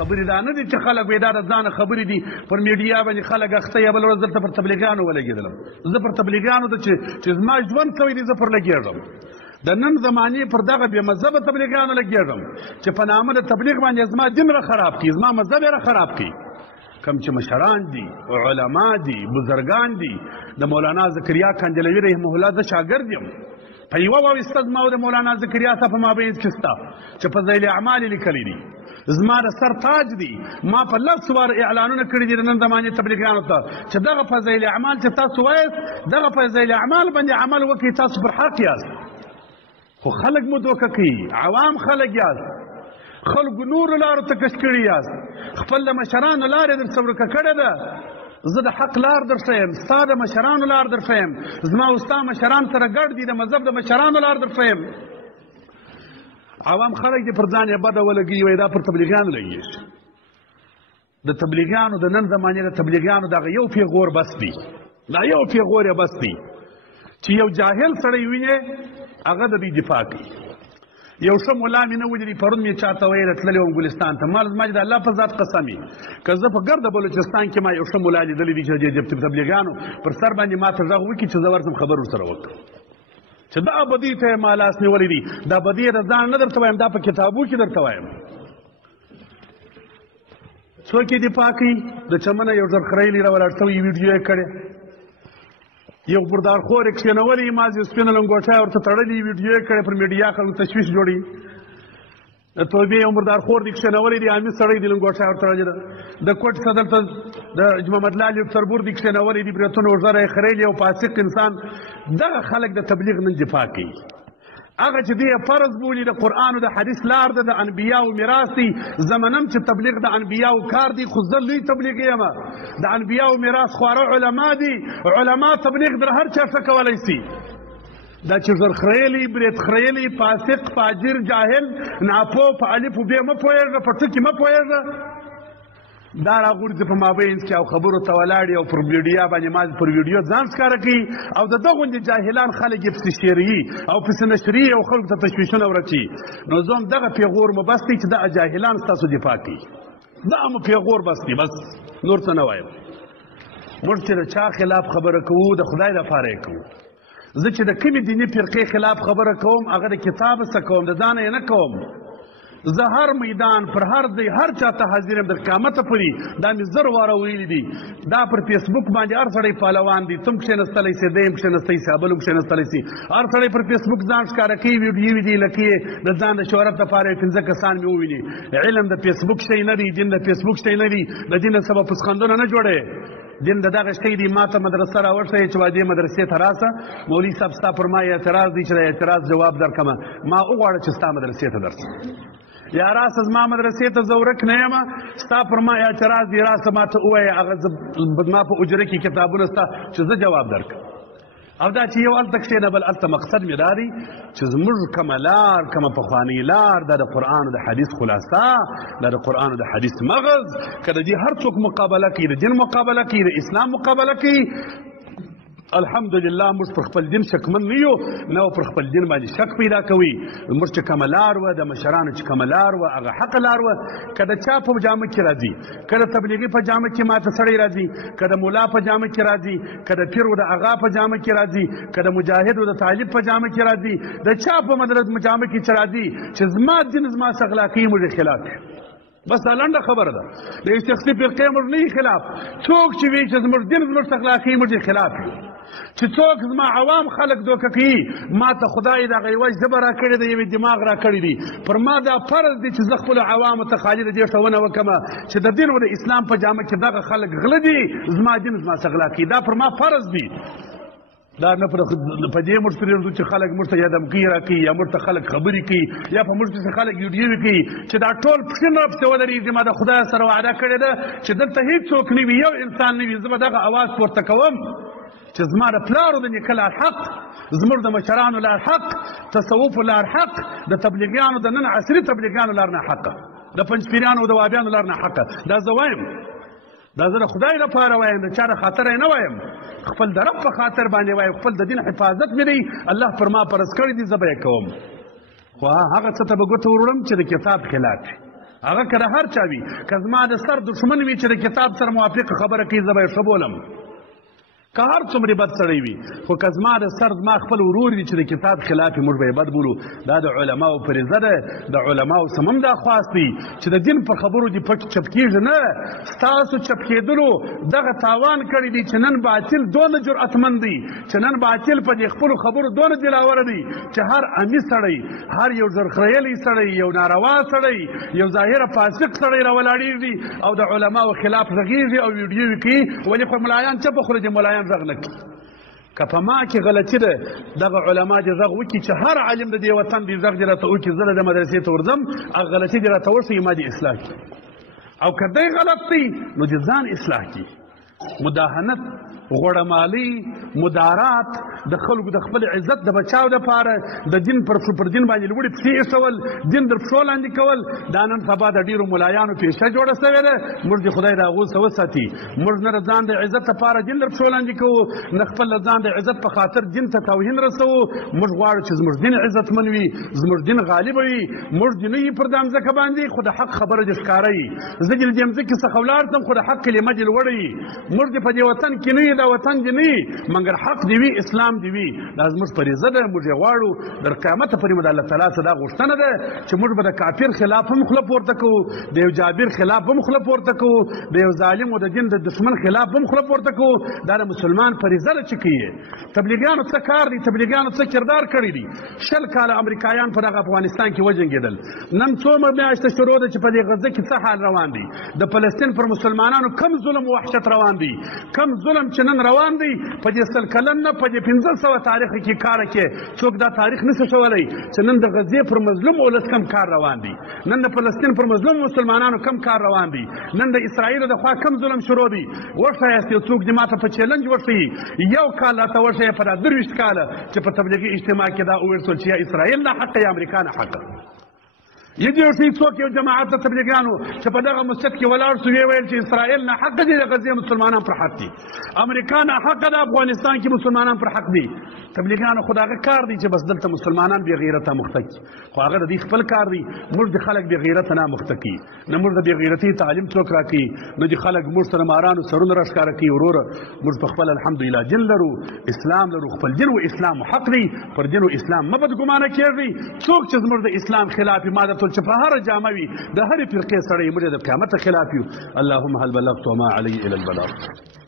خبرې دا نه دي چې خلک وایي دا د ځانه خبرې دي پر میډیا باندې خلک اخته یا بله ورځ دلته پر تبلیغیانو ولګېدلم زه پر تبلیغیانو ته چې زما ژوند کوي دي زه پر لګېږم د نن زمانې پر دغه بې مذهبه تبلیغیانو لګېږم چې په نامه د تبلیغ باندې زما دین را خراب کړي زما مذهب یې را خراب کړي کم چې مشران دي علما دي بزرګان دي د مولانا زکریا کاندلوي رحمه الله زه شاګرد یم په یوه واویسته زما او د مولانا زکریا صاحب په مابین کې سته چې په ذیل اعمال یې لیکلي دي زما د سر تاج دي ما په لس وار اعلانونه کړي دي د نن زمانې تبلیغیانو ته چې دغه په ذیل اعمال چې تاسو وایاست دغه په ذیل اعمال باندې عمل وکړئ تاسو پر حق یاست خو خلک مو دوکه کوي عوام خلک یاست خلکو نورو لارو ته کش کړي یاست خپل د مشرانو لارې درته ورکه کړې ده زه د حق لار درښیم ستا د مشرانو لار درښیم زما او ستا مشران سره ګډ دي د مذهب د مشرانو لار درښیم عوام خلک دې پر ځان یې بده ولګي وایي دا پر تبلیغیانو لګېږي د تبلیغیانو د نن زمانې د تبلیغیانو دغه یو پیغور بس دی دا یو پیغور یې بس دی چې یو جاهل سړی وینې هغه د دې دفاع کوي یو ښه ملا مې نه ولیدي پرون مې چاته ویله تللی وم ګلستان ته ما زما چې د الله په ذات قسم وي که زه په ګرده بلوچستان کې ما یو ښه ملا لیدلی دي چې د تبلیغیانو پر سر باندې ما ته غږ وکړي چې زه ورځم خبر ورسره وکړم چې دا بدي ته یې ما لاس نیولی دي دا بدي یې د ځان نه درته وایم دا په کتابو کې درته وایم څوک یې دفاع کوي د چمنه یو ځل خریلي راولاړ شوی ویډیو یې کړې یو بردارخور یې کښېنولی ما زه سپینه لنګوټه ورته تړلي ویډیو یې کړې پر میډیا خلکو تشویش جوړوي د توبې یو مردارخور دې کښېنولی دی عامي سړی دی لنګوټه ورته تړلې ده د کوټ څخه دلته د محمد لال یو تربور دې کښېنولی دي بریتونه اوږده یې خریلي او فاسق انسان دغه خلک د تبلیغ نن دفاع کوي هغه چې دې فرض بولي د قرآن او د حدیث لار ده د انبیاو میراث دی زمنم چې تبلیغ د انبیاو کار دی خو زه لوی تبلیغ یم د انبیاو میراث خواره علما دي علما تبلیغ در هر چا څه کولی سي دا چې زر خریلی برید خریلی فاسق فاجر جاهل ناپو په الف و ب مه پوهېږه په ټکي مه پوهېږه دا راغورځي په مابینځ کې او خبرو ته ولاړې او پر میډیا باندې ما پر ویډیو ځان ښکاره کوي او د دغه غوندې جاهلان خلک یې پسې شیريي او پسې نشري او خلکو ته تشویشونه ورچي نو زه هم دغه پیغور مو بس دی چې دغه جاهلان ستاسو دفاع کوي دا مو پیغور بس دی بس نور څه نه وایم موږ چې د چا خلاف خبره کوو د خدای لپاره یې کوو زه چې د کومې دیني فرقې خلاف خبره کوم هغه د کتاب څه کوم د ځانه یې نه کوم زه هر میدان پر هر ځای هر چا ته حاضر یم د قیامته پورې دا مې زر واره ویلي دي دا پر فیسبوک باندې هر سړی پهلوان دی تم کښېنستلی سي دی هم کښېنستی سي بل هم کښېنستلی سي هر سړی پر فیسبوک ځان ښکاره کوي ویډیوې دي لکه یې د ځان د شهرت دپاره یې پنځه کسان مې وویني علم د فیسبوک شی نه دی دین د فیسبوک شی نه دی د دین د سبب پسخندونه نه جوړی دین د دغه شی دی ما ته مدرسه راوښیه چې وادي مدرسې ته راسه مولوي صاحب ستا پر ما اعتراض دی چې د اعتراض جواب درکړمه ما وغواړه چې ستا مدرسې ته درسم یا راسه زما مدرسې ته زه ورک نه یم ستا پر ما اعتراض دی راسه ما ته ووایه هغه ما په اجره کې کتابونه ستا چې زه جواب درکړم او دا چې یو هلته کښېنه بل هلته مقصد مې دا دی چې زموږ کومه لار کومه پخوانۍ لار دا د قرآن او د حدیث خلاصه دا د قرآن او د حدیث مغز که د دې هر څوک مقابله کوي د دین مقابله کوي د اسلام مقابله کوي الحمدلله موږ پر خپل دین شکمن نه یو نه پر خپل دین باندې شک پیدا کوي موږ چې کومه لار وه د مشرانو چې کومه لار وه هغه حق لار وه که د چا په جامه کې راځي که د تبلیغي په جامه کې ماته سړی راځي که د ملا په جامه کې راځي که د پیر و د اغا په جامه کې راځي که د مجاهد و د طالب په جامه کې راځي د چا په جامه کې چې راځي چې زما دین زما څه اخلاقي موږ خلاف بس دا لنډه خبره ده د یو شخصي فرقې موږ نه خلاف څوک چې وایي چې زموږ دین زموږ اخلاقي موږ خلاف یو چې څوک زما عوام خلک دوکه کوي ما ته خدای دغه یوه ژبه راکړې ده یوې دماغ راکړی دی پر ما دا فرض دی چې زه خپلو عوامو ته خالي د دې ښوونه وکړمه چې د دین او د اسلام په جامه کې دغه خلک غله دي زما دین زما څه اخلاقي دا پر ما فرض دی دا نه په دې موږ پرېږدو چې خلک موږ ته یا دمکۍ راکوي یا موږ ته خلک خبرې کوي یا په موږ پسې خلک ویډیوې کوي چې دا ټول پښې نه پسې ودرېږي ما د خدای سره وعده کړې ده چې دلته هېڅوک نه وي یو انسان نه وي زه به دغه اواز پورته کوم چې زما د پلارو د نیکه لار حق زموږ د مشرانو لار حق تصوفو لار حق د تبلیغیانو د نن عصري تبلیغیانو لار نه حقه د پنجپیریانو او د وابیانو لار نه حقه دا زه وایم دا زه د خدای لپاره وایم د چا د خاطره نه وایم خپل د رب په خاطر باندې وایم خپل د دین حفاظت مې دی الله پر ما فرض کړی دی زه به یې کوم خو هغه څه ته به ګوته وروړم چې د کتاب خلاف هغه که د هر چا وي که زما د سر دښمن وي چې د کتاب سره موافقه خبره کوي زه به یې ښه بولم که هر څومره بد سړی وي خو که زما د سر زما خپل ورور وي چې د کتاب خلاف یې موږ به یې بد بولو دا د علماو فریضه ده د علماو څه هم دا خواست دی چې د دین په خبرو دې پټ چپ کېږي نه ستاسو چپ کېدلو دغه تاوان کړی دی چې نن باطل دونه جرأتمند دی چې نن باطل په دې خپلو خبرو دونه دلاوره دی چې هر امي سړی هر یو زرخریلی سړی یو ناروا سړی یو ظاهره فاسق سړی راولاړېږي او د علماو خلاف غږېږي او ویډیو یې کوي ولې خو ملایان چپه خوري د ملایان غږ نه کوي که په ما کې غلطي ده دغه علما دې غږ وکړي چې هر عالم د دې وطن دې غږ دې راته وکړي زه د مدرسې ته ورځم هغه غلطي دې راته وښیي ما دې اصلاح کړي او که دی غلط دی نو دې ځان اصلاح کړي مداهنت غوړمالي مدارات د خلکو د خپل عزت د بچاو دپاره د دین پر دین باندې لوړې پښې ایښول دین در پښو لاندې کول دا نن سبا د ډېرو ملایانو پیشه جوړه سوې ده موږ دې خدای د هغو څه وساتي موږ نه د ځان د عزت لپاره دین در پښو لاندې کوو نه خپل د ځان د عزت په خاطر دین ته توهین رسوو موږ غواړو چې زموږ دین عزتمن وي زموږ دین غالب وي موږ دې نه یي پر دا مځکه باندې خو د حق خبره دې ښکاره وي زه دې د دې مځکې څخه ولاړ سم خو د حق کلمه دې لوړه وي موږ دې په دې وطن کې نه دا وطن دې نه وي مګر حق دې وي اسلام دې وي دا زموږ فریضه ده موږ یې غواړو تر قیامته پورې به د الله تعالی څخه دا غوښتنه ده چې موږ به د کافر خلاف هم خوله پورته کوو د یو جابر خلاف هم خوله پورته کوو د یو ظالم او د دین د دښمن خلاف هم خوله پورته کوو دا د مسلمان فریضه ده چې کوي تبلیغیانو څه کار دی تبلیغیانو څه کردار کړی دی 20 کاله امریکایان په دغه افغانستان کې وجنګېدل نن څو میاشتې شروع ده چې په دې غزه کې څه حال روان دی د فلسطین پر مسلمانانو کم ظلم او وحشت روان دی کم ظلم چې نن روان دی په دې 100 کلن نه په دې 1500 تاریخ کې کار کې څوک دا تاریخ نشي شولای چې نن د غزې پر مظلوم ولس کم کار روان دی نن د فلسطین پر مظلوم مسلمانانو کم کار روان دی نن د اسرائیل د خوا کم ظلم شروع دی ورته یې څوک دې ماته په چیلنج ورشي یو کال راته ورشي په 23 کاله چې په تبلیغي اجتماع کې دا وویل چې اسرائیل نه حق یا امریکا نه حق یدې ورته څوک یو جماعت د تبلیغیانو چې په دغه مسجد کې ولاړ شو ویل چې اسرائیل نه حق دي د غزې مسلمانان پر حق دي امریکا نه حق د افغانستان کې مسلمانان پر حق دي تبلیغیانو خو دغه کار دی چې بس دلته مسلمانان بې غیرته مخته کړي خو هغه د دې خپل کار دی موږ د خلک بې غیرته نه مخته کړي نه موږ د بې غیرتۍ تعلیم څوک راکړي نه د خلک موږ سره مارانو سرونه راښکاره کوي وروره موږ په خپل الحمدلله دین لرو اسلام لرو خپل دین و اسلام حق دی پر دین و اسلام مه بدګمانه کېږئ څوک چې زموږ د اسلام خلاف ما درته چې په هر جامه وي د هرې فرقې سړی موږ د قیامت خلاف یو اللهم هل بلغت وما علی الا البلاغ